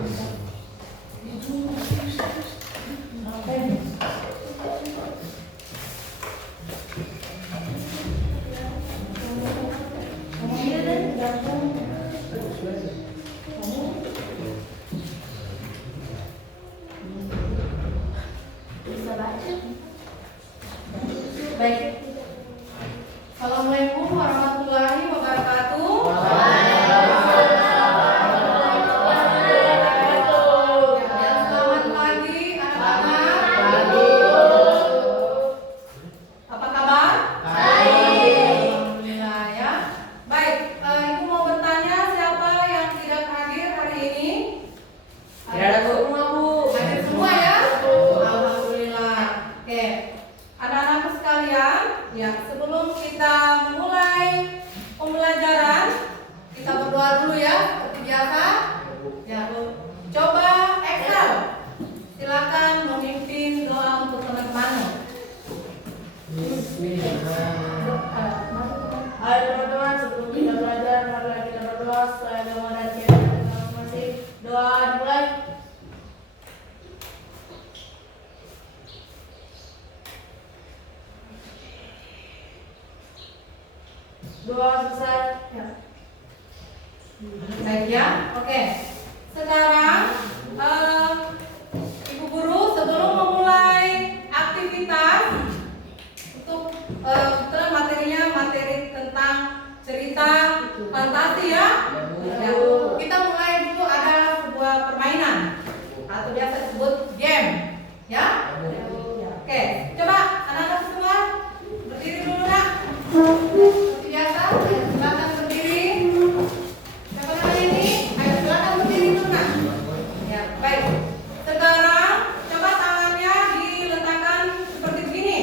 Baik. Assalamualaikum warahmatullahi wabarakatuh. Ya, selamat pagi anak-anak. Apa kabar? Alhamdulillah ya. Baik, Ibu mau bertanya siapa yang tidak hadir hari ini? Ada semua, Bu. Hadir semua ya? Alhamdulillah. Oke. Anak-anakku sekalian, ya sebelum kita mulai pembelajaran, kita berdoa dulu ya, seperti biasa. Ya, coba Excel, silakan memimpin doa untuk teman-teman. Hai teman-teman, sebelum kita belajar, marilah kita berdoa supaya doa dan kita masih doa dimulai. Doa selesai. Ya. Baik ya, oke. Sekarang Ibu Guru sebelum memulai aktivitas untuk kebetulan materinya materi tentang cerita fantasi ya. Ya. Kita mulai dulu ada sebuah permainan atau biasa disebut game, ya. Oke, coba anak-anak semua berdiri dulu nak. Seperti biasa, silakan berdiri. Siapa namanya ini? Ayo silakan berdiri dulu nak. Ya, baik. Sekarang coba tangannya diletakkan seperti begini.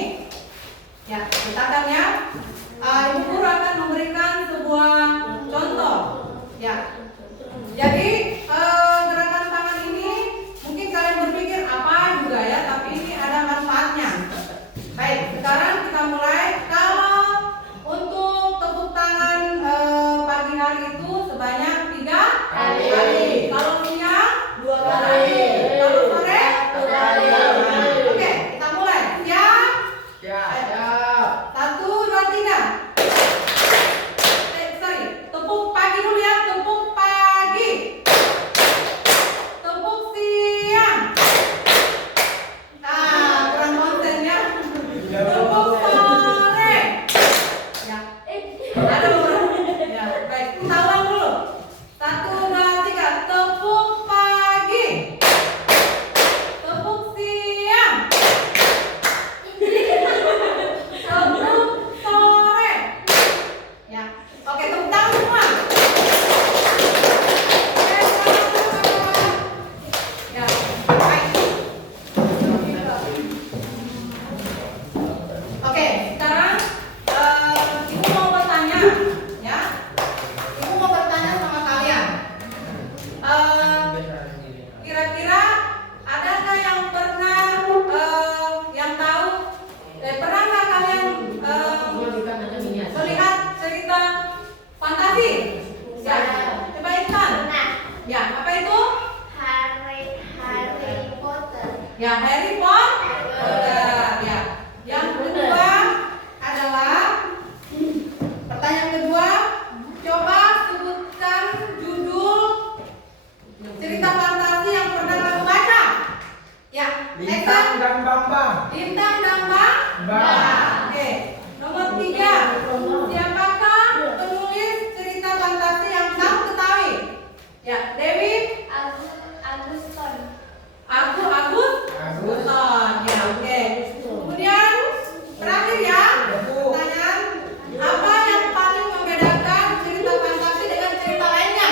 Ya, letakkan ya. Ibu Guru akan memberikan sebuah contoh. Ya. Jadi gerakan tangan ini mungkin kalian berpikir apa juga ya, tapi ini ada manfaatnya. Baik, sekarang kita mulai. Kalau untuk tepuk tangan pagi hari itu sebanyak 3 kali. Kalau siang 2 kali. Kalau sore 1 kali. Oke, kita mulai. Siap? Siap. 1, 2, 3. Sorry, tepuk pagi dulu ya. Tepuk pagi. Tepuk siang. Kurang konsen ya. Tepuk sore. Ya. Ada beberapa. Ya, baik. Kita ulang dulu. 1, 2, 3. Tepuk pagi. Tepuk siang. Tepuk sore. Ya. Oke, tepuk tangan semua. Oke, selamat. Ya, baik. Oke, sekarang Ibu mau bertanya, ya. Ibu mau bertanya sama kalian. Kira-kira adakah yang pernah yang tahu? Pernah nggak kalian melihat cerita fantasi? Ya, coba Intan. Ya, apa itu? Harry Potter. Ya, Harry Potter. Ya. Yang kedua adalah pertanyaan kedua, coba sebutkan judul cerita fantasi yang pernah kamu baca. Ya, Lintang dan Bambang. Lintang dan Bambang. Oke. Nomor 3, siapakah penulis cerita fantasi yang kamu ketahui? Ya, Dewi. Aguston. Aguston. Ya, oke. Kemudian terakhir ya, pertanyaan, apa yang paling membedakan cerita fantasi dengan cerita lainnya?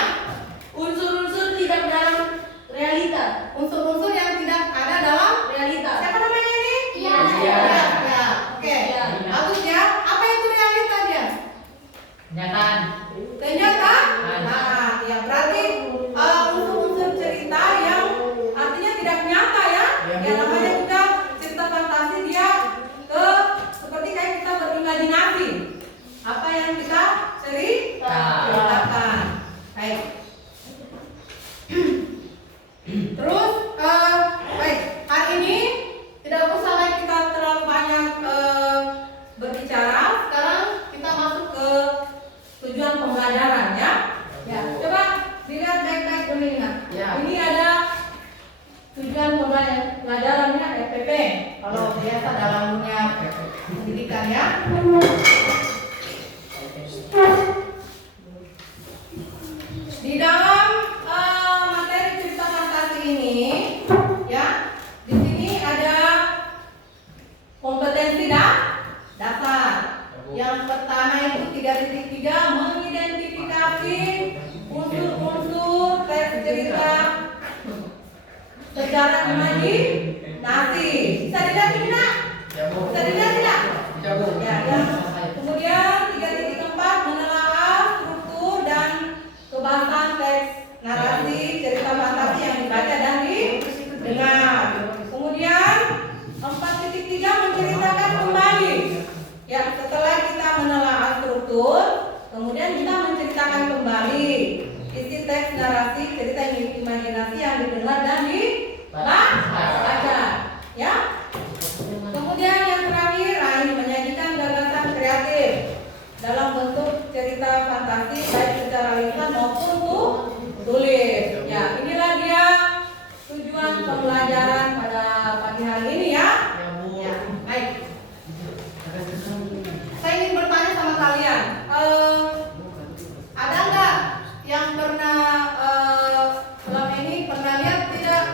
Unsur-unsur tidak dalam realita. Unsur-unsur yang tidak ada dalam Realita. siapa namanya ini? Iya. Ya, ya. Oke. Bagus ya. Apa itu realita dia? Kenyataan. Kenyataan? Nah, ya berarti unsur-unsur cerita yang artinya tidak nyata ya. Ya namanya juga cerita fantasi, dia seperti kayak kita berimajinasi. Apa yang kita ceritakan. Baik. Terus, baik, hari ini tidak usah lagi kita terlalu banyak berbicara. Sekarang kita masuk ke tujuan pembelajaran ya. Ya, coba dilihat baik-baik dulu ingat. Ya. Ini ada tujuan pembelajarannya FPP. Kalau biasa dalam dunia pendidikan ya. Di dalam materi cerita fantasi ini, ya, di sini ada kompetensi dasar. Yang pertama itu 3.3 mengidentifikasi unsur-unsur teks cerita secara imajinasi. Bisa dilihat ini nak? Bisa dilihat tidak? Ya, ya. Kemudian 3.4 menelaah struktur dan kebahasan teks narasi cerita fantasi yang dibaca dan didengar. Kemudian 4.3 menceritakan kembali. Ya, setelah kita menelaah struktur, kemudian kita menceritakan kembali isi teks narasi cerita imajinasi yang didengar dan dibaca. Ya. Kemudian yang terakhir, ini menyajikan gagasan kreatif dalam bentuk cerita fantasi baik secara lisan maupun tulis. Ya, inilah dia tujuan pembelajaran pada pagi hari ini ya. Ya, baik. Saya ingin bertanya sama kalian, ada nggak yang pernah selama ini pernah lihat tidak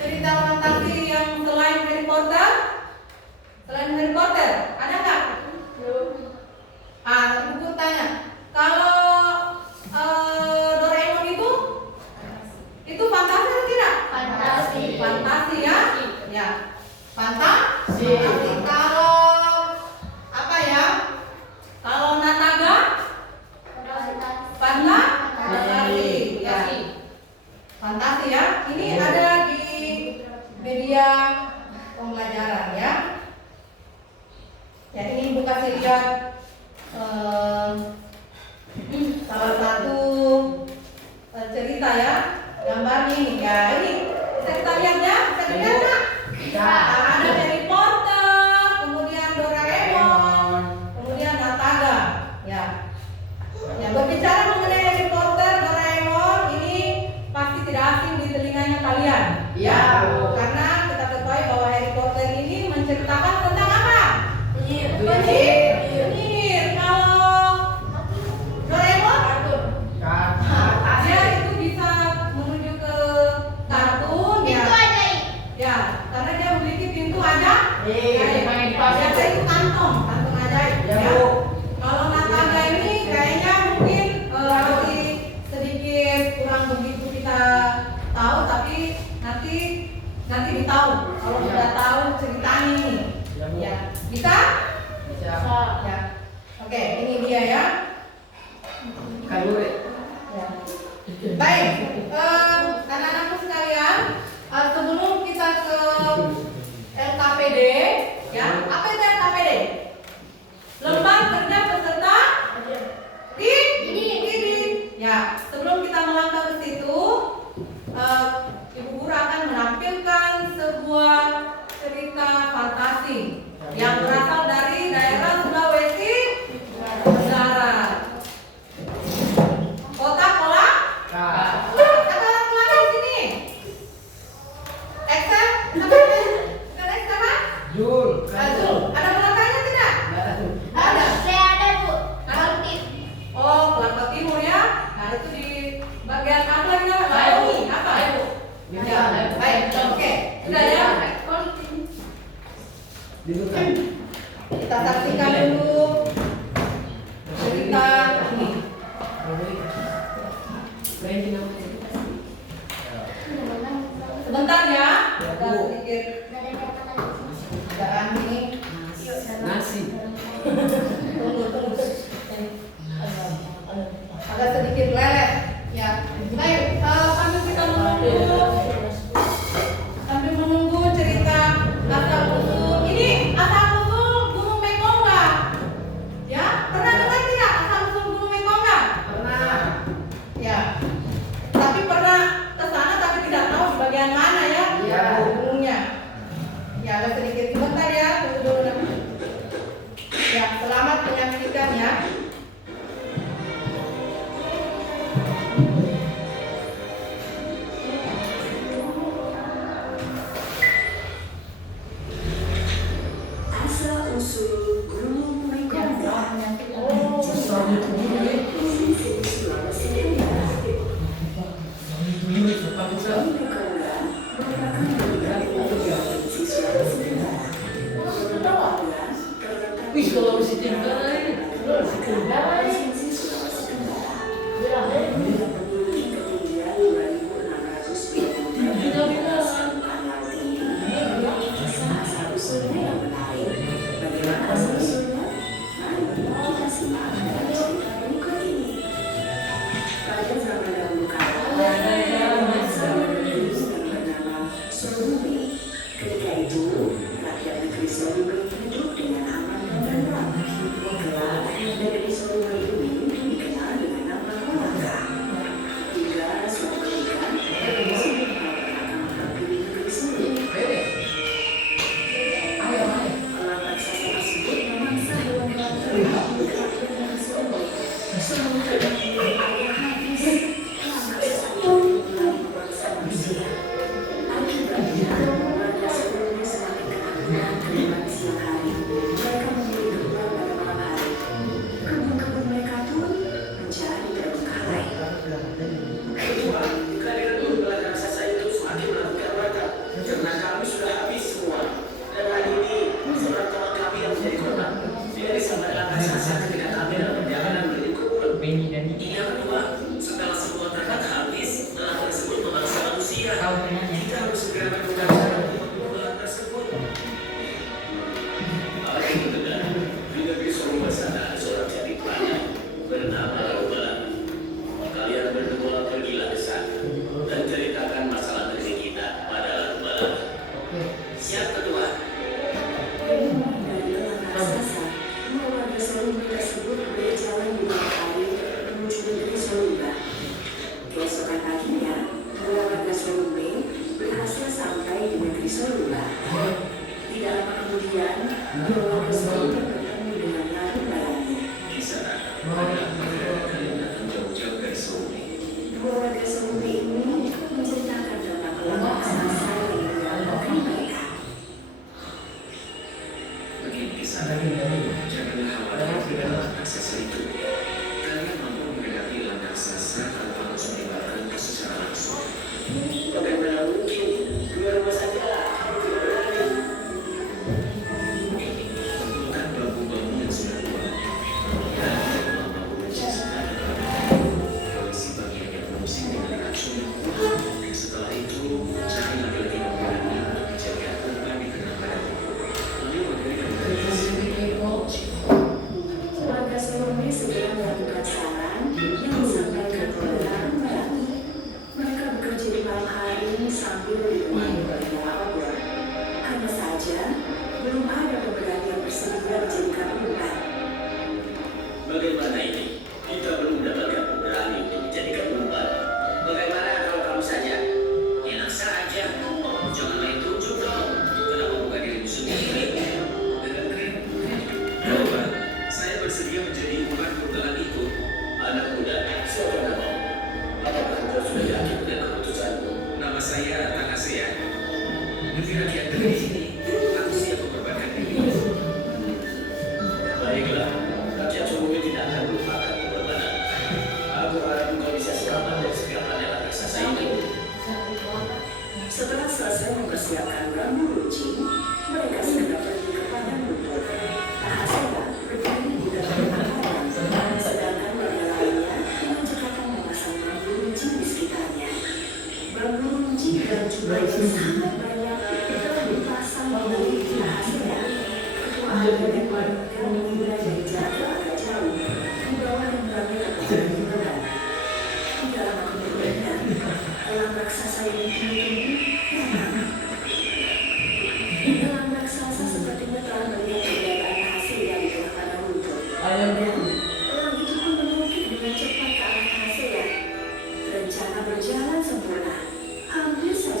cerita fantasi yang selain Harry Potter? Selain Harry Potter, ada nggak? Nanti buku tanya. Kalau Doraemon itu fantasi atau tidak? Fantasi. Fantasi ya? Ya. Fantasi. Kalau apa ya? Kalau Nataga? Fantasi. Ya. Fantasi ya. Ini ada di media pembelajaran ya. Ya, ini Bu kasih lihat salah satu cerita ya, gambar ini ya, ini bisa kita lihat ya, bisa dilihat nggak? Bisa. Ada Harry Potter, kemudian Doraemon, kemudian Nataga ya. Yang berbicara mengenai Harry Potter, Doraemon ini pasti tidak asing di telinganya kalian. Iya. Karena kita ketahui bahwa Harry Potter ini menceritakan tentang apa? Penyihir. Penyihir. Kalau Doraemon, dia itu bisa menuju ke kartun ya. Itu ajaib. Ya, karena dia memiliki pintu ajaib. main di pasir. Biasa itu kantong ajaib. Ya, Ya. Bu. Kalau Nataga ini kayaknya mungkin masih sedikit kurang begitu kita tahu, tapi nanti ditahu kalau Ya. sudah tahu ceritanya ini. Ya, Bu. Ya, bisa? Bisa. Ya. Oke, ini dia ya. Kalure. Ya. Baik, anak-anakku sekalian, sebelum kita ke LKPD, ya, apa itu LKPD? Lembar kerja peserta didik. Ya, sebelum kita melangkah ke situ, Ibu Guru akan menampilkan sebuah cerita fantasi yang berasal dari daerah Sulawesi Barat. Kota Kola. Kata orang Melaka di sini. Excel, apa? Sama? Jul. Azul. Ada Melakanya tidak? Ada. Saya ada, Bu. Aktif. Oh, Kelapa Timur ya. Nah, itu di bagian apa lagi namanya? Launi. Apa? Ya, baik. Oke. Sudah ya. Kita saksikan dulu cerita ini. Sebentar ya. Ada sedikit keadaan ini. Nasi. Tunggu. Agak sedikit lelet. Ya. Baik, sambil kita menunggu cerita asal usul. Ini asal usul Gunung Mekong nggak? Ya, pernah dengar tidak asal usul Gunung Mekong nggak? Pernah. Ya. Tapi pernah ke sana tapi tidak tahu tahu di bagian mana ya? Iya. Gunungnya. Ya, agak sedikit sebentar ya, tunggu dulu nanti. Ya, selamat menyaksikan ya. Asal usul Gunung Mengkono, Besar itu gunung ya. Provinsi Sulawesi Tenggara. Gunung itu apa besar? Mengkono merupakan bagian dari Provinsi Sulawesi Tenggara. Terletak Wih, Sulawesi Tenggara ini. Sulawesi Tenggara. Provinsi Sulawesi Tenggara. Dengan memiliki ketinggian 2.623 meter di atas permukaan laut tinggi. Kisah asal usulnya yang menarik. Bagaimana asal usulnya? Mari kita simak dalam cerita berikut ini. Pada zaman dahulu kala, ada seorang negeri yang bernama Sorumbe. Ketika itu, rakyat negeri Sorumbe hidup dengan aman dan tentram. Kelak, negeri Sorumbe ini dikenal dengan nama Kolaka. Hingga suatu ketika, negeri Sorumbe akan terpilih negeri Sorumbe. Ayo, ayo. Orang raksasa tersebut memaksa hewan ternak di kerajaan dari Sorumbe. Sorumbe memiliki ayah habis. Orang raksasa itu mulai memaksa manusia. Akibatnya, warga Sorumbe semakin ketakutan ketika siang hari. Mereka memilih keluar pada malam hari. Kebun-kebun mereka pun menjadi terbengkalai. Tuhan, kehadiran ular raksasa itu semakin menakutkan mereka karena kami sudah habis semua. Dan hari ini seorang teman kami yang menjadi korban. Dia disambarkan raksasa ketika kami dalam perjalanan menuju kebun. Benny dan ini. Yang kedua, setelah semua ternak habis, ular tersebut memaksa manusia. Kau penanya. Kita harus segera menemukan cara untuk ular tersebut. Aku mendengar di negeri Sorumbe sana ada seorang jadi pelayan bernama Ular. Kalian berdua pergilah ke sana dan ceritakan masalah negeri kita pada Ular. Oke. Siap kedua. Dari teman raksasa, dua warga Sorumbe tersebut berjalan di malam hari menuju negeri Sorumba. Keesokan paginya, dua warga Sorumbe berhasil sampai di negeri Sorumba. Tidak lama kemudian, dua warga Sorumbe bertemu dengan Laru Bayani. Di sana ada kalian datang jauh-jauh dari Sorumbe. Dua warga Sorumbe ini menceritakan tentang kelam raksasa yang menyelamatkan mereka. Begini di sana, janganlah khawatir dengan raksasa itu. Kalian mampu menghadapi ular raksasa tanpa harus melibatkan secara langsung. Bagaimana mungkin? Keluar rumah saja. Aku tidak berani. Kumpulkan bambu-bambu yang sudah tua. Dan bambu mencisikan. Polisi bagian yang mengungsi dengan racun. Setelah itu, cari laki-laki yang berani dijadikan umpan di tengah badanmu. Lalu memberikan Warga Sorumbe segera melakukan saran yang disampaikan oleh Laru Bayani. Mereka bekerja di malam hari sambil ditemani oleh para obor. Hanya saja, belum ada pemberani yang bersedia dijadikan umpan. Bagaimana ini? Kita belum mendapatkan pemberani untuk dijadikan umpan. Bagaimana kalau kamu saja? Enak saja. Oh, jangan main tunjuk dong. Kenapa bukan dirimu sendiri? Coba, saya bersedia menjadi umpan pembelaan itu. Anak muda, siapa namamu? Apakah engkau sudah yakin dengan keputusanmu? Nama saya Tanasea. Lebih rakyat dari sini, aku siap mengorbankan diri. Baiklah, rakyat Sorumbe tidak akan melupakan pengorbanan. Aku harap engkau bisa selamat dari segala raksasa ini. Setelah selesai mempersiapkan bambu runcing, mereka segera pergi ke padang rumput. Tahasela berdiri di dalam pangkalan, sedangkan warga lainnya mengerjakan memasang bambu runcing di sekitarnya. Bambu runcing dalam jumlah yang sangat banyak telah dipasang di Tahasela. Ketua adat dan warga memulai dari jarak yang agak jauh, di bawah rimbalnya kepada beban. Tidak lama kemudian, elang raksasa yang ditunggu datang. Elang raksasa sepertinya telah melihat keberadaan Tahasela di tengah padang rumput. Ayam Dan elang itu pun mengukir dengan cepat ke arah Tahasela. Rencana berjalan sempurna. Hampir saja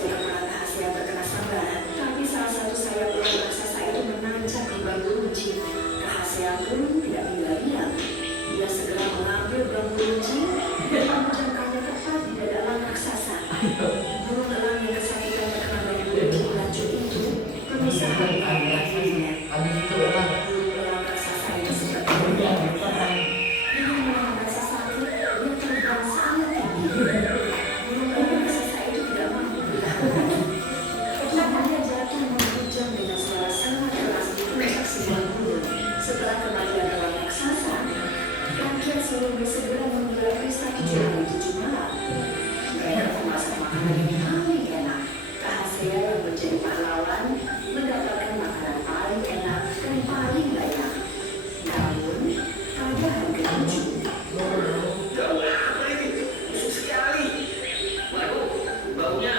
Habis itu orang Burung raksasa itu seperti dengan melawan rasa sakit, dia terbang sangat tinggi. Burung raksasa itu tidak mampu bertahan. Kemudian dia jatuh menghujam dengan suara sangat keras di puncak sebuah gunung. Setelah kematian orang raksasa, rakyat Surabaya segera menggelar pesta 7 hari 7 malam. Mereka memasak makanan yang paling enak. Tahasea yang menjadi pahlawan mendapatkan makanan paling enak dan paling banyak. Namun, pada hari ke-7, Gawat apa ini? Busuk sekali. Waduh, baunya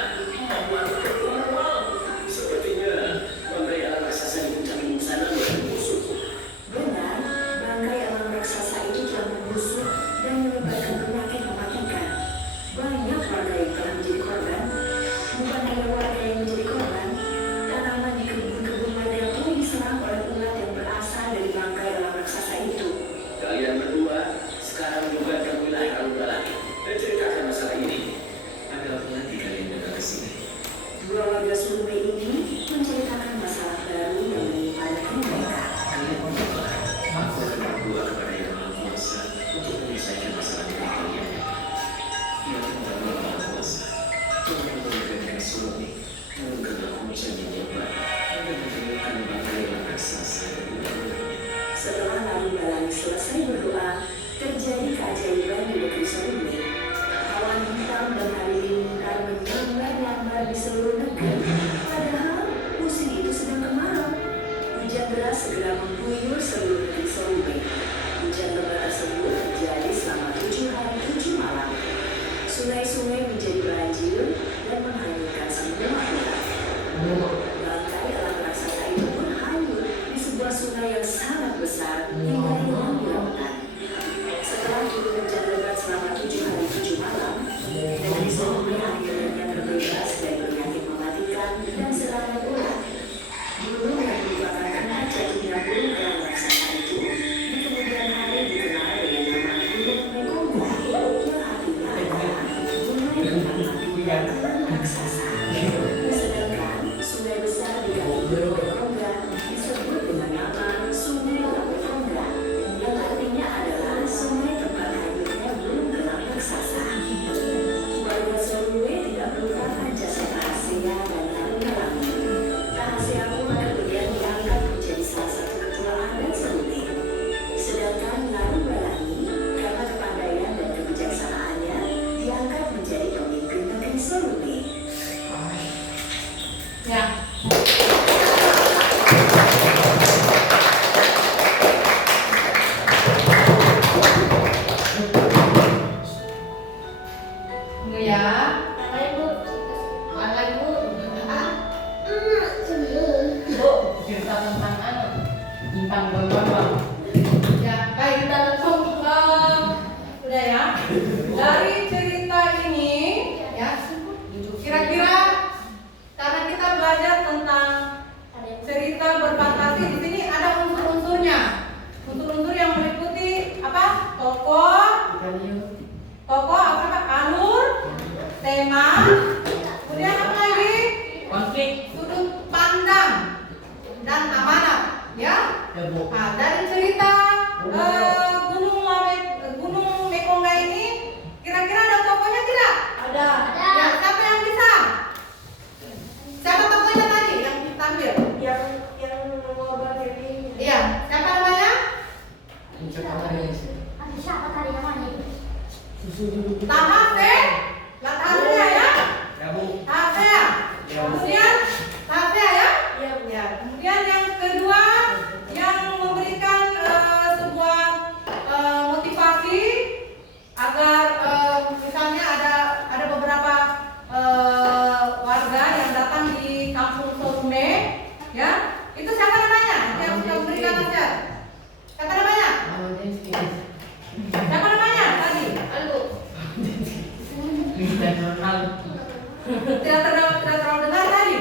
wow. Sepertinya bangkai alam raksasa di puncak gunung sana mulai busuk. benar, bangkai alam raksasa itu telah membusuk dan menyebabkan penyakit mematikan. Banyak warga yang telah menjadi korban. Bukan hanya warga yang menjadi korban, tanaman di kebun-kebun warga pun diserang oleh ulat yang berasal dari bangkai alam raksasa itu. Kalian berdua sekarang juga temuilah Ralugala dan ceritakan masalah ini. Ada apa lagi kalian datang ke sini? Dua warga Surabaya ini menceritakan masalah baru yang menimpa negeri mereka. Aku akan berdoa kepada Yang Maha Kuasa untuk menyelesaikan masalah dengan kalian. Ya Tuhan Yang Maha Kuasa, tolong memulihkan Surabaya, turunkanlah hujan yang lebat, dan menurunkan bangkai alam raksasa yang ular-ularnya. Setelah Ralugala selesai berdoa, terjadi keajaiban di negeri Surabaya. Awan hitam dan halilintar menyambar-nyambar di seluruh negeri. Padahal musim itu sedang kemarau. Hujan deras segera mengguyur seluruh negeri Surabaya. Hujan lebat tersebut terjadi selama 7 hari 7 malam. Sungai-sungai menjadi banjir dan menghanyutkan semua hutan. Bangkai alam raksasa itu pun hanyut di sebuah sungai yang sangat besar hingga hilang di lautan. Setelah turun hujan lebat selama 7 hari 7 malam, negeri Surabaya akhirnya terbebas dari penyakit mematikan dan serangan ulat. Gunung yang merupakan tempat jatuhnya burung alam raksasa itu di kemudian hari dikenal dengan nama Gunung Mekongga, yang artinya adalah gunung yang mematikan alam raksasa. Sedangkan sungai besar di kali Gunung Mekongga disebut dengan nama Sungai Mekongga, yang artinya adalah sungai tempat hanyutnya burung alam raksasa. Warga Surabaya tidak melupakan jasa Tahasea dan Ralugala. Tahasea pun kemudian diangkat menjadi salah satu ketua adat Surabaya. Sedangkan Ralugala karena kepandaian dan kebijaksanaannya diangkat menjadi pemimpin negeri Surabaya. Ya. Tunggu ya. Mana lagi, Bu? Bu, cerita tentang tentang bang. Ya, baik kita langsung udah ya. Dari cerita ini ya, kira-kira karena kita belajar tentang cerita berfantasi, di sini ada unsur-unsurnya. Unsur-unsur yang meliputi apa? Tokoh apa? Alur, tema, kemudian apa lagi? konflik. Sudut pandang dan amanat, ya. Ya Bu. Nah, dari cerita Gunung Mekongga ini, kira-kira ada tokohnya tidak? Ada. Ya, siapa yang bisa? Siapa tokohnya tadi yang tampil? Yang mengobati ini. Iya, siapa namanya? Tahasea. Tahasea ya? Ya Bu. Tahasea. Kemudian Tahasea ya? Iya, Bu. Ya. Kemudian yang kedua yang memberikan sebuah motivasi agar misalnya ada beberapa warga yang datang di kampung Surabaya, ya, itu siapa namanya? Yang memberikan nasihat? Siapa namanya? Siapa namanya tadi? Alu. Tidak terlalu dengar tadi.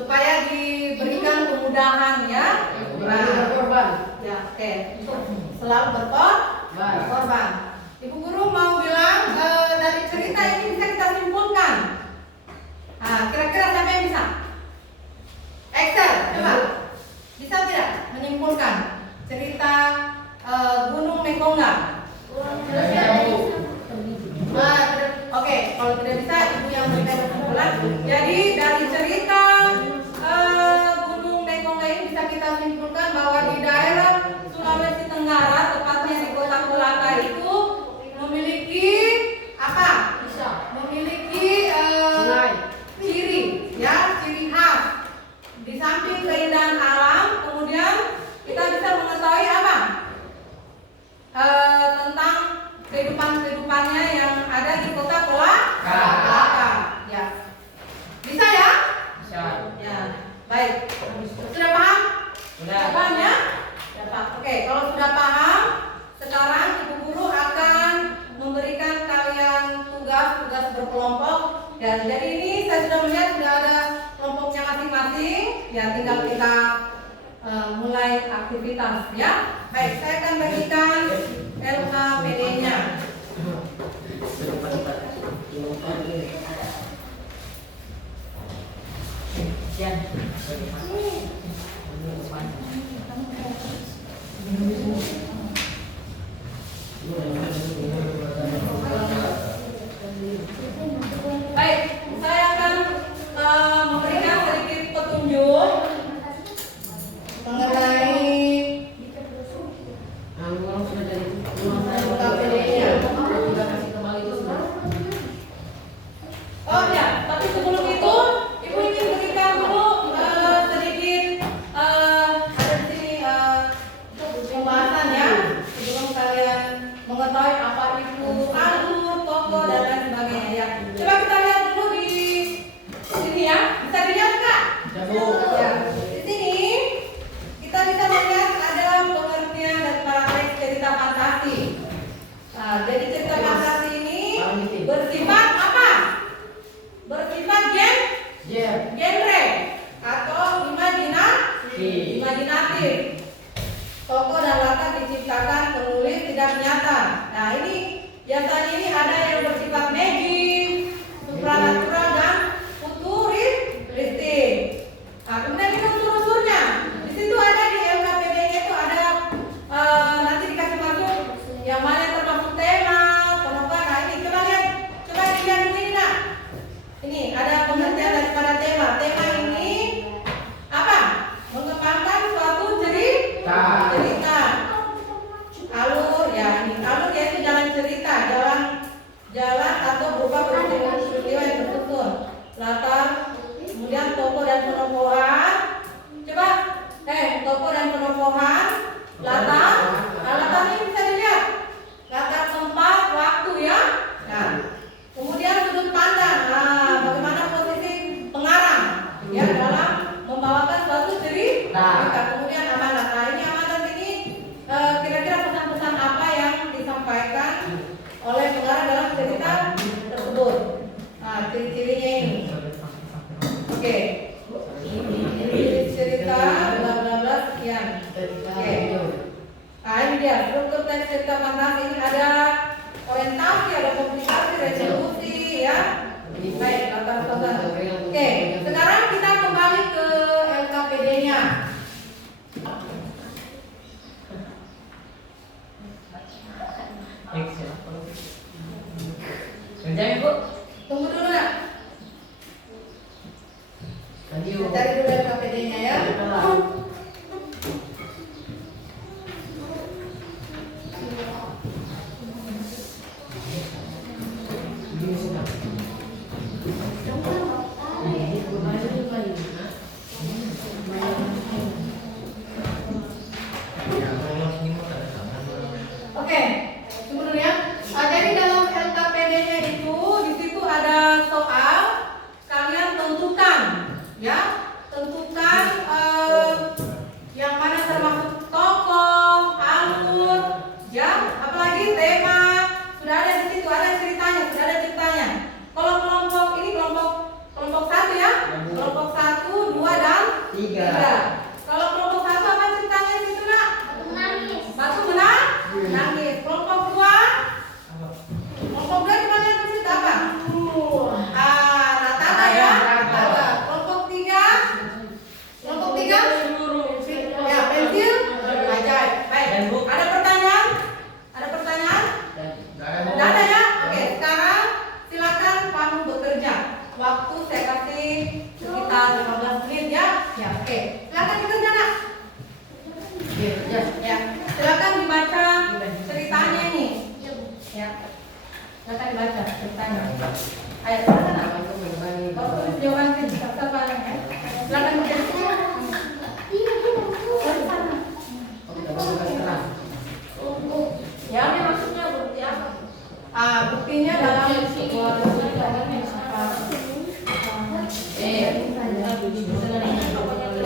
supaya diberikan kemudahan ya. Berani berkorban. Ya, oke. Selalu berkorban. Ibu guru mau bilang dari cerita ini bisa kita simpulkan. Nah, kira-kira siapa yang bisa? Excel, coba. Bisa tidak menyimpulkan cerita Gunung Mekongga? Oke, kalau tidak bisa ibu yang memberikan kesimpulan. Jadi dari cerita Gunung Mekongga ini bisa kita simpulkan bahwa di daerah Sulawesi Tenggara, tepatnya di Kota Kolaka itu memiliki apa? Memiliki ciri, ya, ciri khas. Di samping keindahan alam, kemudian kita bisa mengetahui apa? Tentang kehidupannya yang ada di Kota Kolaka. Ya. Bisa ya? Bisa. Ya. Baik. Sudah paham? Sudah. Paham ya? Sudah paham. Oke, kalau sudah paham, sekarang ibu guru akan memberikan kalian tugas berkelompok. Dan jadi ini saya sudah melihat sudah ada kelompoknya masing-masing. Ya, tinggal kita mulai aktivitas ya. Baik, saya akan bagikan LKPD-nya. Baik, saya akan memberikan sedikit petunjuk mengenai LKPD-nya. Oh ya, tapi sebelum itu ibu ingin berikan dulu sedikit ada di sini pembahasan ya, sebelum kalian mengetahui apa itu alur, tokoh dan lain sebagainya ya. Coba kita lihat dulu di sini ya, bisa dilihat nggak? Ya, di sini kita bisa melihat ada pengertian daripada teks cerita fantasi. Nah, jadi cerita fantasi ini bersifat apa? Bersifat genre atau imajinatif. Tokoh dan latar diciptakan penulis tidak nyata. Nah, ini biasanya ini ada yang bersifat magik, supranatural dan futuristik. Nah, kemudian ini unsur-unsurnya. Di situ ada di LKPD-nya itu ada nanti dikasih masuk yang mana yang termasuk tema, penokohan. Nah, ini coba dilihat ini nak. Ini ada pengertian daripada tema. Tema ini apa? Mengembangkan suatu cerita. Alur ya, ini alur yaitu jalan cerita, jalan atau berupa peristiwa yang tersusun. Latar, kemudian tokoh dan penokohan. Coba, tokoh dan penokohan. Latar, latar ini bisa dilihat. Latar tempat, waktu ya. Nah, kemudian sudut pandang. Nah, bagaimana posisi pengarang ya dalam membawakan suatu cerita. Kemudian amanat. Nah, ini amanat ini kira-kira pesan-pesan apa yang disampaikan oleh pengarang dalam cerita tersebut. Nah, ciri-cirinya ini. Oke. Ini cerita bla bla bla sekian. Oke. Nah, ini dia struktur teks cerita fantasi. Ini ada orientasi, ada komplikasi, resolusi ya. Baik, latar belakang. Oke, sekarang kita kembali ke LKPD-nya. Kerjain Bu. Tunggu dulu nak. Cari dulu LKPD-nya ya. Oke, tunggu dulu ya. Jadi dalam LKPD-nya itu di situ ada soal, kalian tentukan ya, tentukan Tiga. Kalau kelompok 1 apa ceritanya di situ nak? Menangis. Batu menangis. Kelompok 2? Kelompok 2 di mana itu cerita apa? Ratata ya. Ratata. Kelompok 3? Kelompok 3? Ya, pensil. Ajaib. Baik. Ada pertanyaan? Ada pertanyaan? Tidak ada ya? Oke, sekarang silakan kamu bekerja. Waktu saya kasih sekitar 15 menit ya. Ya, oke. Silakan bekerja nak. Ya, silakan dibaca ceritanya ini. Ya, silakan dibaca ceritanya. Ayo, silakan nak. Kau tulis jawabannya di apa ya? Silakan bekerja. Ya, ini maksudnya bukti apa? Buktinya dalam sebuah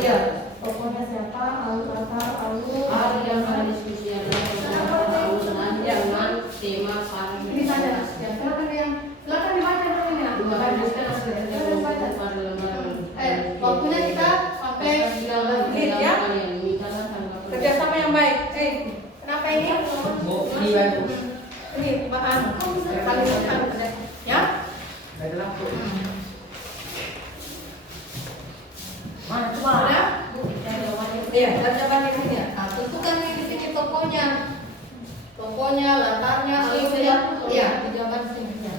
iya, pokoknya siapa alur kata alur yang ada diskusi yang dengan tema ini saja ya, silakan dibaca dulu ini nak. Waktunya kita sampai 15 menit ya. Kerjasama yang baik. Kenapa ini? Ini bantu. Ini bahan saling kerja ya. Ada lampu. Mana coba ada? Iya, dan jawaban ini ya. Tentukan di sini tokonya. Tokonya, latarnya, alurnya. Iya, di jawaban sini ya.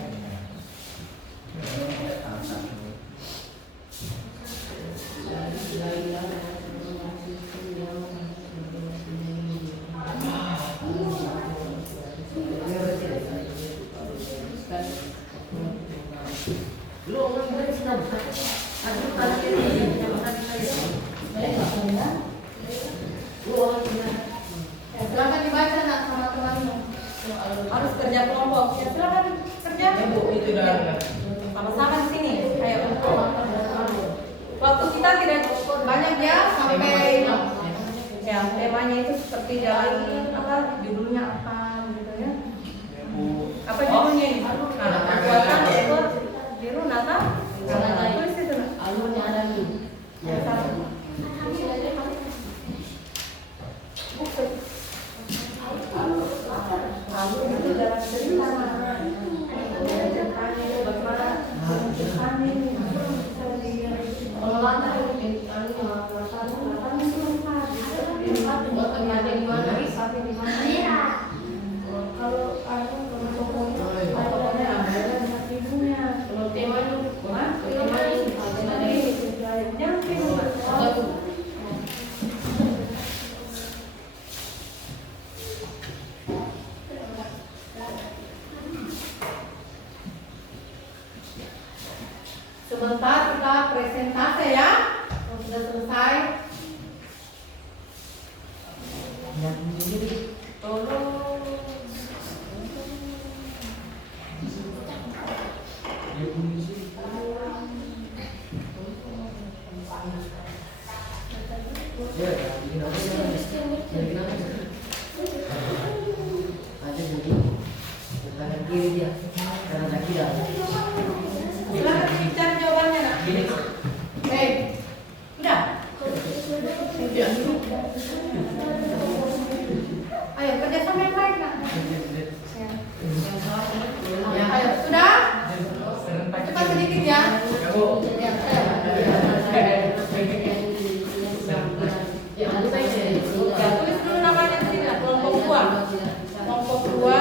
Silakan dibaca nak sama temanmu. Harus kerja kelompok. Ya silakan kerja. Itu dah. Sama-sama di sini. Ayo. Waktu kita tidak banyak ya sampai ya temanya itu seperti jalan apa judulnya apa gitu ya. Apa judulnya ini? Kekuatan ekor biru nata. Tulis itu nak. alurnya ada nih. Ya. Alur itu dalam cerita ceritanya itu bagaimana ceritanya ini kalau latar itu kalau sebentar kita presentasi ya. Kalau sudah selesai, tolong silakan dicari jawabannya nak. Udah. Ayo kerjasama yang baik nak. Ya, ayo sudah. Cepat sedikit ya. Ya, tulis dulu namanya di sini. Kelompok 2. Kelompok 2.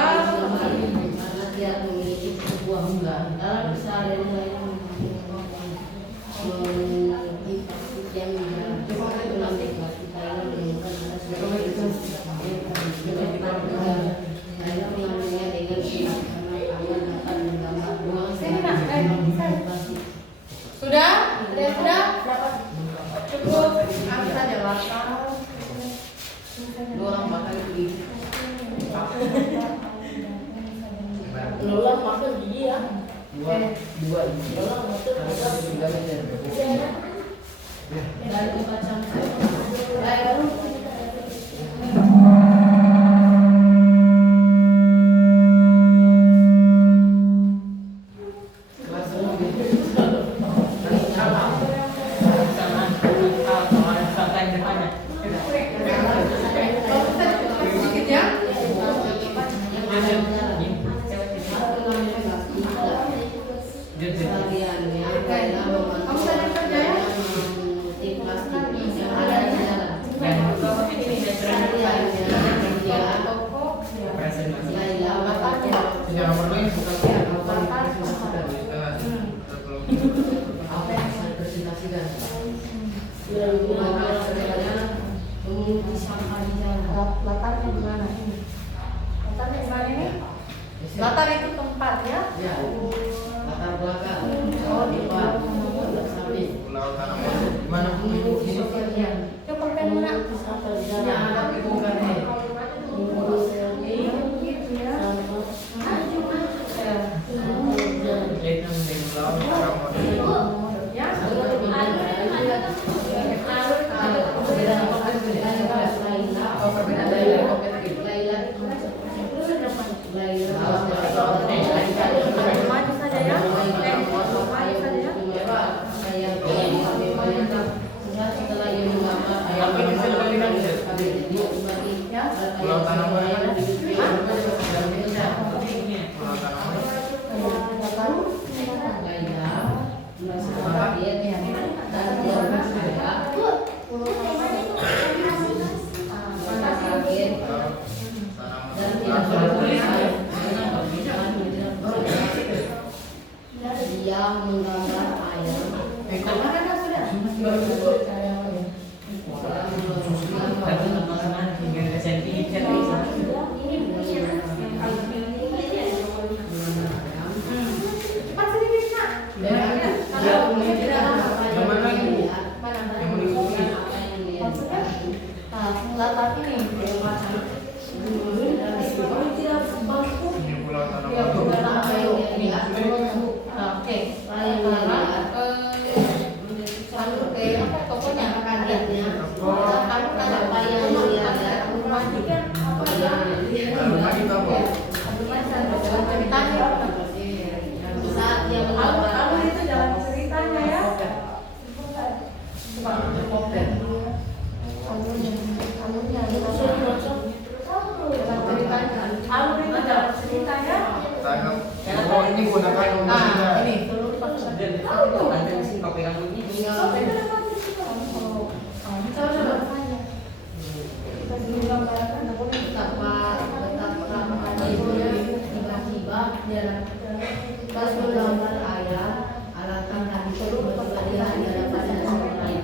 Dia memiliki sebuah dalam besar yang Sudah? Sudah? Cukup. Ambil saja latar. dua orang makan gigi. Lola makan gigi ya. Dua ini. Lola makan dari 4 jam. Sama Latarnya di mana ini? Latarnya di mana ini? Latar itu tempat ya? Ya. Latar belakang. Oh, di depan. samping. Pulau tanaman. Gimana pun ini? Coba pengen Ya, ada bukan nih. gitu ya. Itu di pulau tanaman. Ya, maju saja ya. Maju saja ya. Apa yang bisa dibalikan? Ya. Pulau tanaman. Yang menggambar ayam. Cepat sedikit nak. Maksudnya, latar ini. Kalau tidak bangku. Pulau Ya, tanaman. bukan apa yang oke. Selalu ke apa tokonya kagetnya. Kamu kan apa yang dia memastikan apa yang ceritanya. Saat dia alur itu dalam ceritanya ya. Alurnya itu dalam ceritanya. Alur itu dalam ceritanya. Oh, ini gunakan untuk Nah, kita. ini seluruh Ada di sini pakai rambut ini. Tiba-tiba pas menggambar ayam, alatan kami seluruh dia hadapan semuanya.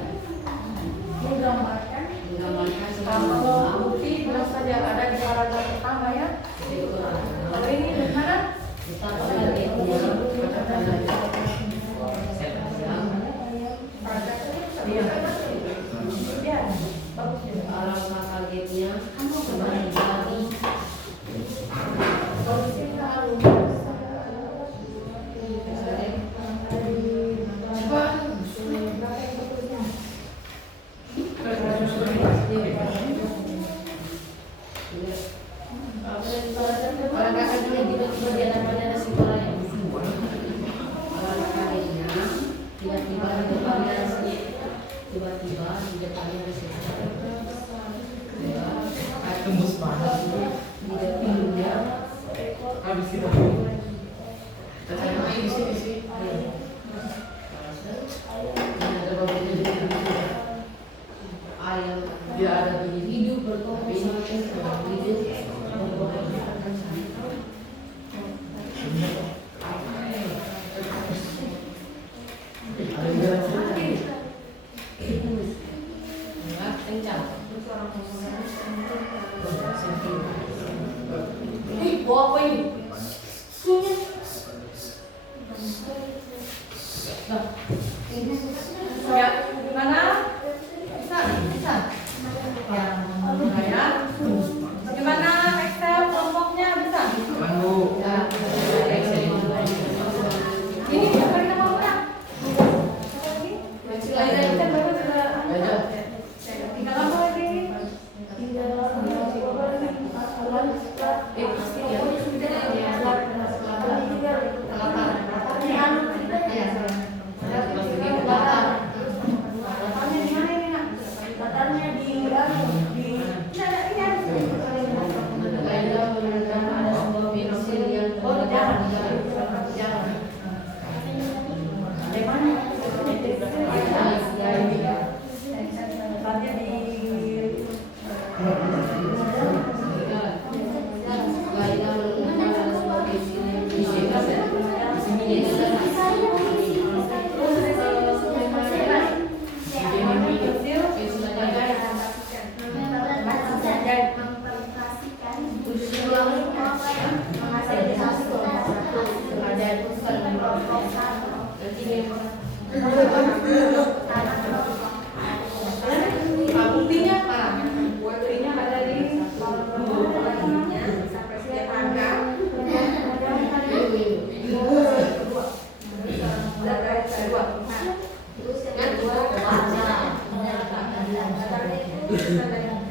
Menggambarkan Menggambarkan kalau bukti belum saja ada di paragraf pertama ya. Kalau ini di mana? kita kagetnya Ya, bagus ya. alangkah kagetnya kembali lagi orang kakaknya tiba-tiba dia namanya nasi goreng orang kakaknya tiba-tiba di depannya nasi tiba-tiba di depannya nasi goreng tembus banget di depannya habis kita di sini ada beberapa ayam dia ada di hidup berkompensasi sama hidup Bawa apa ini? Ya, gimana? Bisa. Ya, ya. Gimana Excel kelompoknya bisa? Ya. Ini bukan nama orang. Laila itu baru sudah. Tinggal apa lagi? Tinggal pasti ya.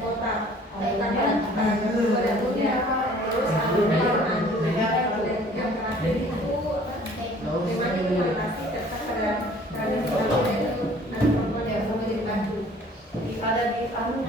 kota. Kaitannya berikutnya. Terus yang terakhir itu temanya fantasi tetap pada tradisional yaitu anak perempuan yang sama jadi baju. Pada di anu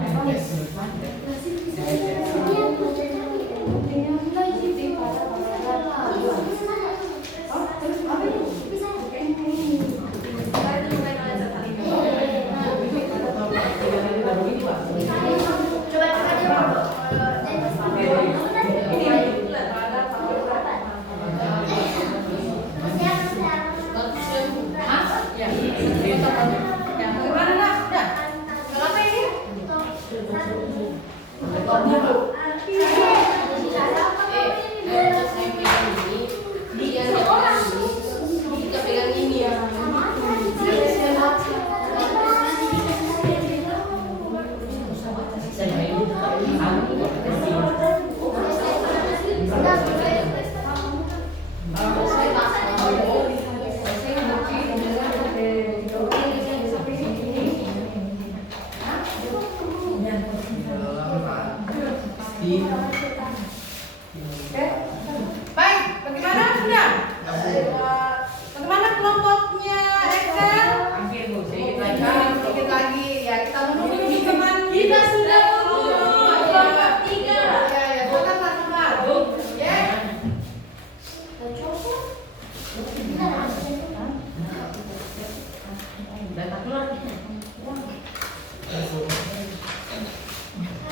Baik, bagaimana sudah? Bagaimana kelompoknya Excel? Sedikit lagi ya, kita menunggu teman kita sudah kelompok 3. Ya, bukan satu. Ya.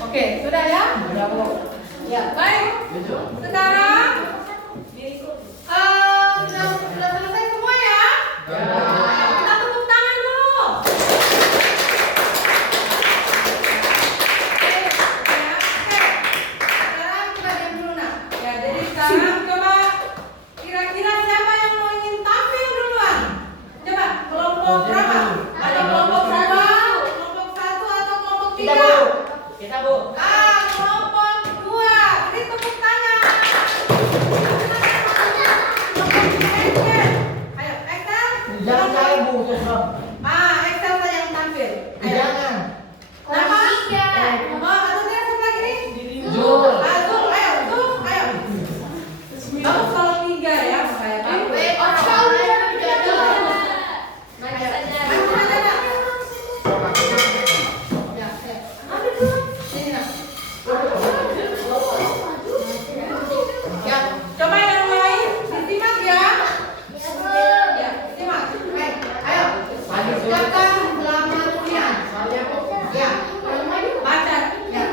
Oke, sudah ya? Ya, baik. Sekarang sudah selesai semua ya? Ayo kita tepuk tangan dulu. Oke, ya, oke. Sekarang kita diam dulu nak. Ya, jadi sekarang coba kira-kira siapa yang mau ingin tampil duluan? Coba kelompok berapa? Ada kelompok 2, kelompok 1 atau kelompok 3? Kita Bu. Kelompok 2. Beri tepuk tangan. Ayo, Excel. Jangan saya Bu. Excel saja yang tampil. Ayo. Jangan. Nama? Atau dia satu lagi nih? Zul. Zul, ayo, Zul, ayo. Kamu kalau 3 ya, supaya tahu. Maju saja, nak. Ya, sini, nak. Ya, coba yang lain disimak ya. Ya, simak. Ayo. Ucapkan selamat siang. Ya. Baca. Ya.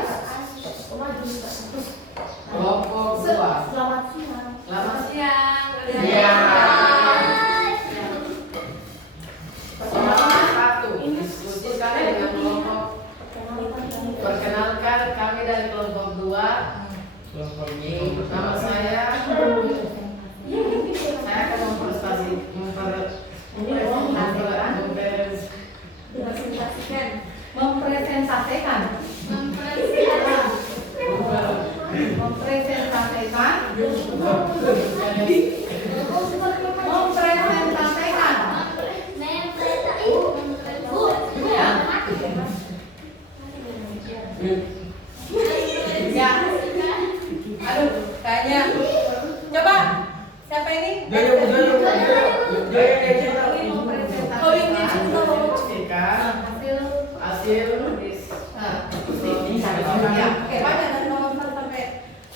Kelompok 2. Selamat siang. Selamat siang. Ya. Kelompok 1. Diskusikan dengan kelompok. Perkenalkan kami dari kelompok 2. Nama saya akan Mempresentasikan. Ya. Aduh, kayaknya. Coba. Siapa ini? Oh, ini hasil ya. Oke, baca dari nomor 1 sampai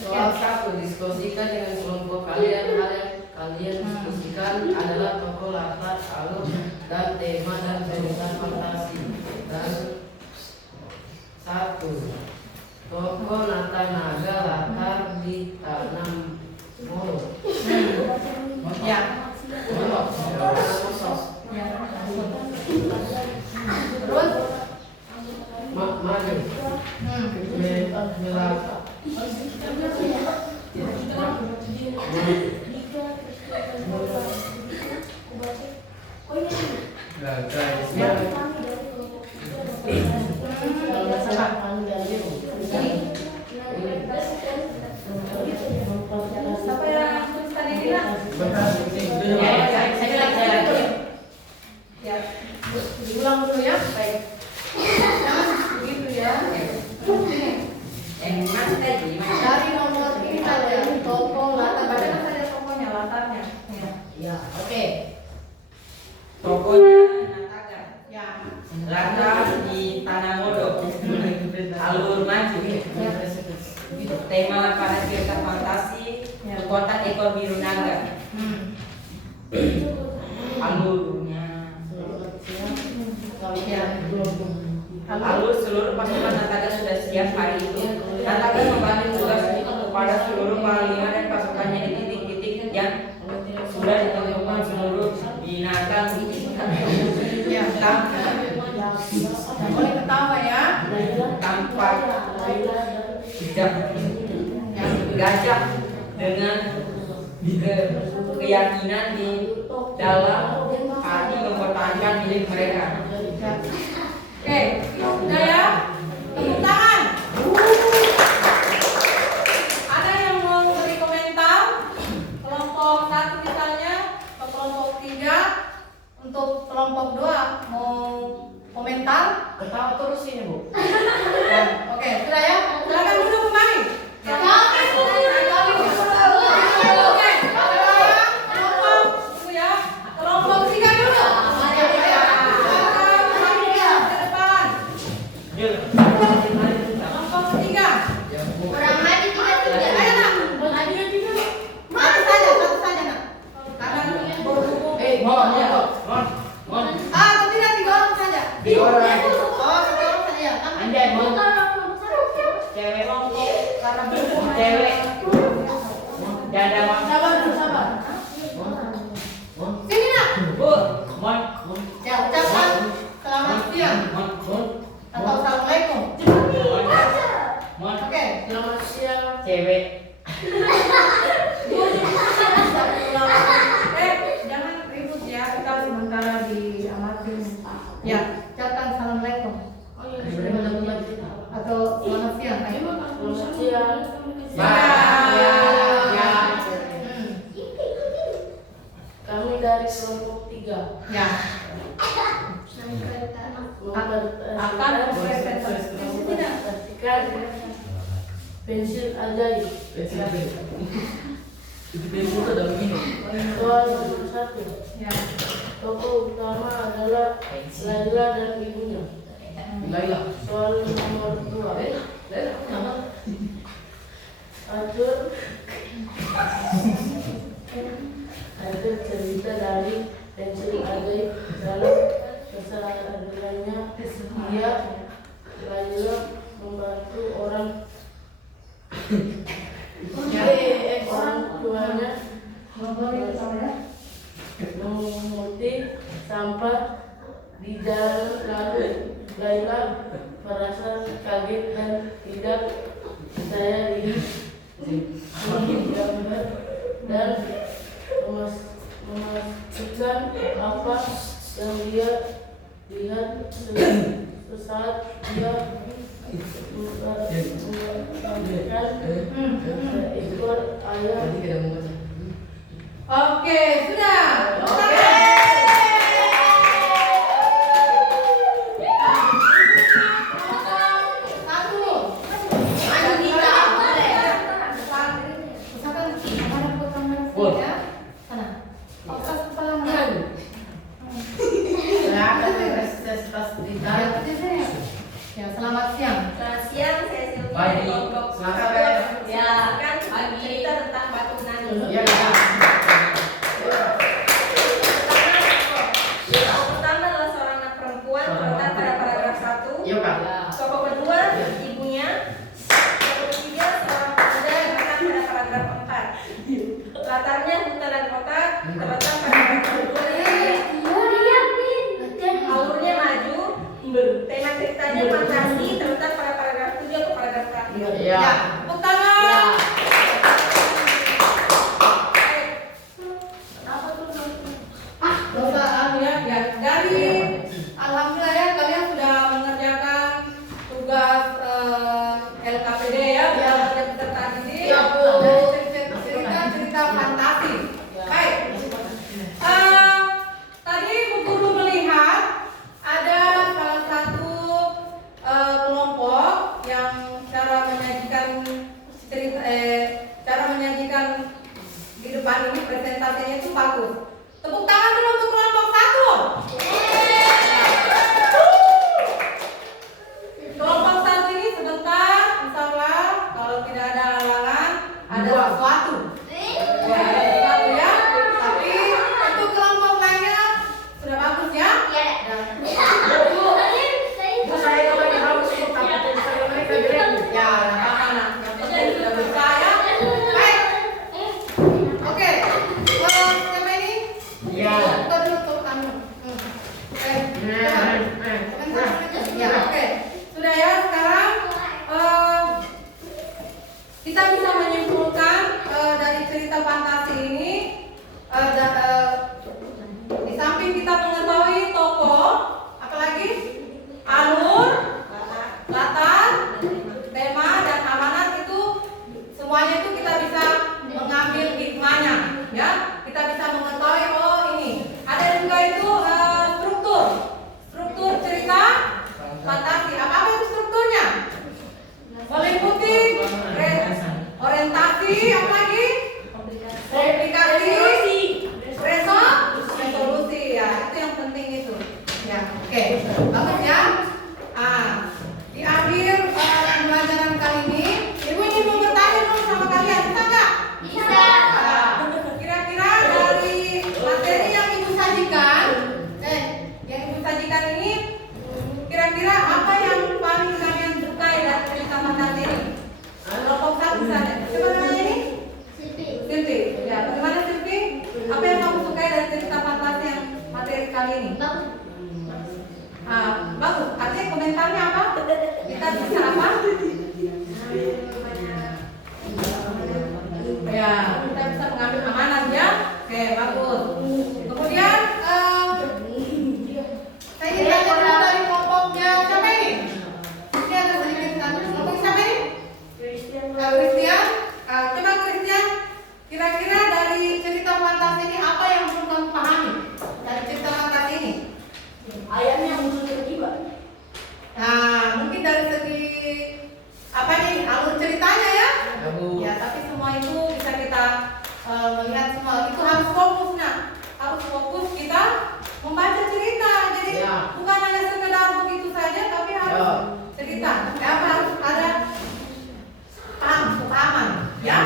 soal 1. Diskusikan dengan kelompok kalian. Hal yang kalian diskusikan adalah tokoh, latar, alur, dan tema dan cerita fantasi. Dan 1. Tokoh Nata Naga, latar di Tanam Molo. ya. Terus Maju. Melata. Siapa yang tuliskan ini lah? Ya, diulang dulu ya. Baik. Jangan begitu ya. Tema pada cerita fantasi Kekuatan ekor biru naga. Alurnya. Lalu seluruh pasukan Nataga sudah siap hari itu. Nataga membagi tugas kepada seluruh panglima dan pasukannya di titik-titik yang sudah ditentukan seluruh binatang Boleh ketawa ya. tanpa gajah dengan keyakinan di dalam hati mempertahankan milik mereka. Oke, udah ya. Tepuk tangan. Ada yang mau beri komentar? Kelompok 1 misalnya, atau kelompok 3, untuk kelompok 2 mau komentar? Ketawa terus ini, Bu. Oke, sudah ya. Silakan dulu kembali. Ya. Oke, kelompok itu ya. Kelompok 3 dulu. Ke depan. Kelompok 3. Orang mati tiga-tiga. Ayo nak. Satu saja nak. Karena berhubung. Tapi tidak 3 orang saja. 3 orang. Oh, 1 orang saja. Anjay, Mon. Cewek. Karena berhubung. Cewek. Dada, Mon. Sabar. Sini nak. Bu, Mon. Ya, ucapkan selamat siang atau assalamualaikum. Mon. Oke. Selamat siang. Cewek. Jangan ribut ya, kita sementara diamatin. Ya, ucapkan assalamualaikum atau selamat siang. Ayo. Selamat siang. Ya. Kami dari kelompok 3 Ya. akan presentasikan pensil ajaib. Itu pensil ada begini. Soal nomor 1. Ya. Tokoh utama adalah Laila dan ibunya. Laila. Soal nomor 2. Atur cerita dari pensil ajaib dalam kesehariannya. Laila membantu orang tuanya memunguti sampah di jalan, lalu Laila merasa kaget dan tidak percaya diri gambar dan memastikan apa yang dia lihat. Sesaat dia membagikan seekor ayam. Oke, sudah. Oke. Ya, selamat siang. Selamat siang, saya Silvia Baik. dari kelompok Selamat satu. Ya, kan cerita tentang Batu Nani. Ya. Tokoh pertama adalah seorang anak perempuan terletak pada paragraf 1. Iya, Kak. Tokoh kedua ibunya. Tokoh ketiga seorang pemuda yang terletak pada paragraf 4. Latarnya hutan dan kota terletak pada paragraf 2. Alurnya maju. Tema ceritanya fantasi terletak pada paragraf 7 ke paragraf terakhir. Iya. Ya, tepuk tangan. Dosa ya, dari alhamdulillah ya kalian sudah mengerjakan tugas LKPD ya, belajar peserta didik dari cerita fantasi. Baik. Tadi Bu Guru melihat ada salah satu kelompok yang cara menyajikan di depan ini presentasinya itu bagus. Tepuk tangan dulu untuk kelompok 1. Kelompok 1 ini sebentar, insya Allah kalau tidak ada Sudah ya, sekarang kita bisa menyimpulkan dari cerita fantasi ini, di samping kita mengetahui tokoh, apalagi alur, latar, tema dan amanat itu semuanya itu kita bisa mengambil hikmahnya, ya. Kita bisa mengetahui oh ini. Ada juga itu struktur cerita fantasi. Apa itu strukturnya? Meliputi orientasi, apa lagi? Replikasi, resolusi, ya itu yang penting itu. Ya, oke, bagus ya. Di akhir pembelajaran kali ini, ibu ingin mau bertanya dulu sama kalian, bisa nggak? Bisa. Kira-kira dari materi yang ibu sajikan, ini, kira-kira apa yang paling kalian sukai dari cerita fantasi ini? Kelompok satu saja. Coba namanya ini? Silvi. Ya, bagaimana Silvi? Apa yang kamu sukai dari cerita fantasi yang materi kali ini? Bagus. Artinya komentarnya apa? Kita bisa apa? Ya, kita bisa mengambil amanat ya. Oke, bagus. Kemudian saya ingin tanya dulu dari kelompoknya siapa ini? Ini ada sedikit kelompok siapa ini? Christian. Coba Christian, kira-kira dari cerita fantasi ini apa yang belum kamu pahami dari cerita fantasi ini? Ayamnya muncul tiba-tiba. Nah, mungkin dari segi apa nih alur ceritanya ya? Ya, tapi semua itu bisa kita melihat semua. Itu harus fokus, nah. Harus fokus kita membaca cerita. Jadi bukan hanya sekedar begitu saja, tapi harus cerita. Ya, harus ada pemahaman. Ya,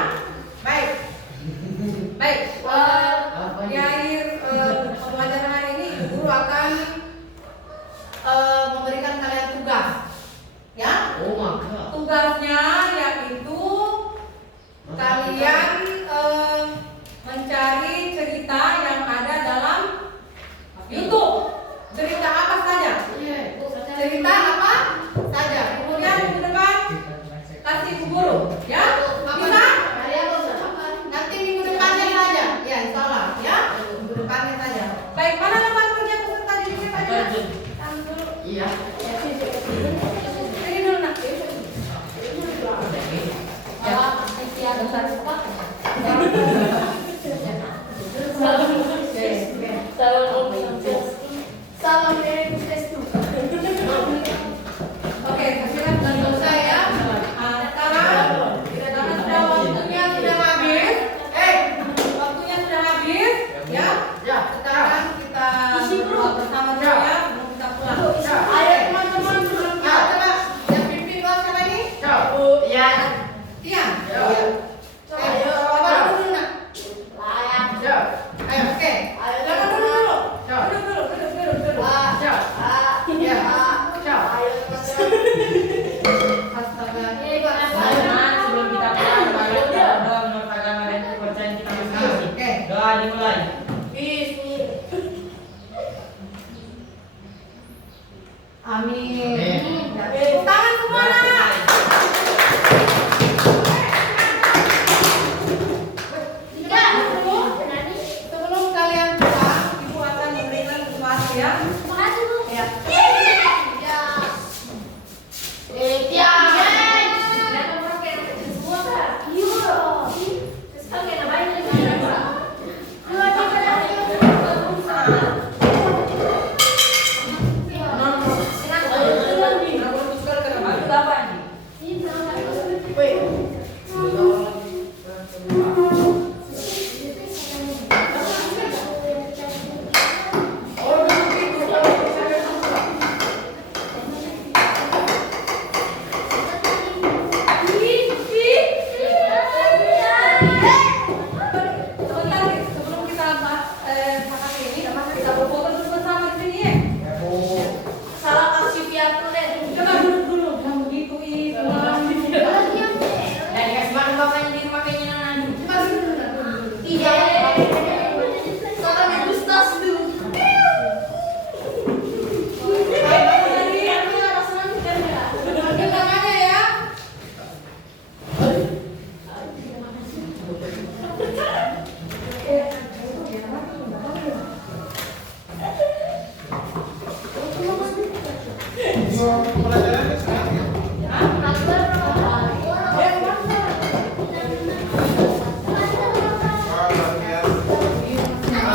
baik. Di akhir pembelajaran hari ini, guru akan memberikan kalian tugas. Ya, tugasnya yaitu kalian mencari cerita yang ada dalam YouTube. Cerita apa saja? Cerita apa saja. Kemudian minggu depan kasih ibu guru, ya? Bisa? Nanti minggu depannya saja. Ya, insya Allah, ya. Minggu depannya saja. Baik, mana lembar kerja peserta didik aja? Tahan dulu. Iya. Ini dulu nak. pelajaran